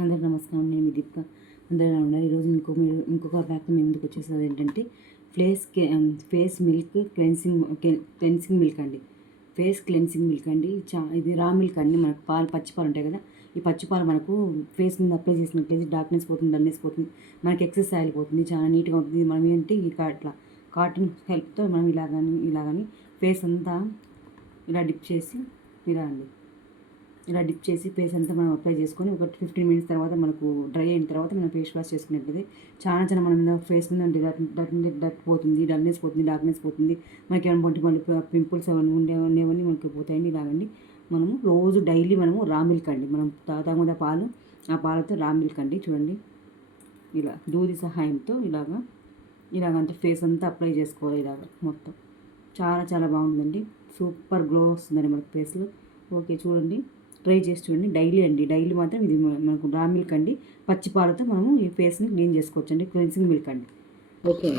అందరికీ నమస్కారం. నేను మీ దీపిక. అందరూ ఎలా ఉన్నారు? ఈరోజు ఇంకొక ప్యాక్ మేము ముందుకు వచ్చేసేది ఏంటంటే ఫేస్ మిల్క్ క్లెన్సింగ్ మిల్క్ అండి. ఫేస్ క్లెన్సింగ్ మిల్క్ అండి. ఇది రా మిల్క్ అండి. మనకు పచ్చి పాలు ఉంటాయి కదా, ఈ పచ్చి పాలు మనకు ఫేస్ మీద అప్లై చేసినట్లయితే డార్క్నెస్ పోతుంది, డల్నెస్ పోతుంది, మనకి ఎక్సెస్ ఆయిల్ పోతుంది, చాలా నీట్గా ఉంటుంది. మనం ఏంటి ఇట్లా కాటన్ హెల్ప్తో మనం ఇలాగని ఫేస్ అంతా ఇలా డిప్ చేసి ఫేస్ అంతా మనం అప్లై చేసుకొని ఒక 15 మినిట్స్ తర్వాత మనకు డ్రై అయిన తర్వాత మనం ఫేస్ వాష్ చేసుకున్నట్లయితే చాలా మన మీద ఫేస్ మీద డట్ పోతుంది, డల్నెస్ పోతుంది, డార్క్నెస్ పోతుంది. మనకి ఏమైనా పొంటి పింపుల్స్ అవన్నీ ఉండేవన్నీ మనకి పోతాయండి. ఇలాగండి మనము రోజు డైలీ మనము రా మిల్క్ అండి, మనం తాగుతున్న పాలు, ఆ పాలతో రా మిల్క్ అండి. చూడండి, ఇలా దూది సహాయంతో ఇలాగంతా ఫేస్ అంతా అప్లై చేసుకోవాలి. మొత్తం చాలా బాగుంటుందండి. సూపర్ గ్లో వస్తుందండి మనకి ఫేస్లో. ఓకే, చూడండి, ట్రై చేసి చూడండి. డైలీ మాత్రం ఇది మనకు రా మిల్క్ అండి. పచ్చి పాలతో మనము ఈ ఫేస్ని క్లీన్ చేసుకోవచ్చు అండి. క్లెన్సింగ్ మిల్క్ అండి. ఓకే.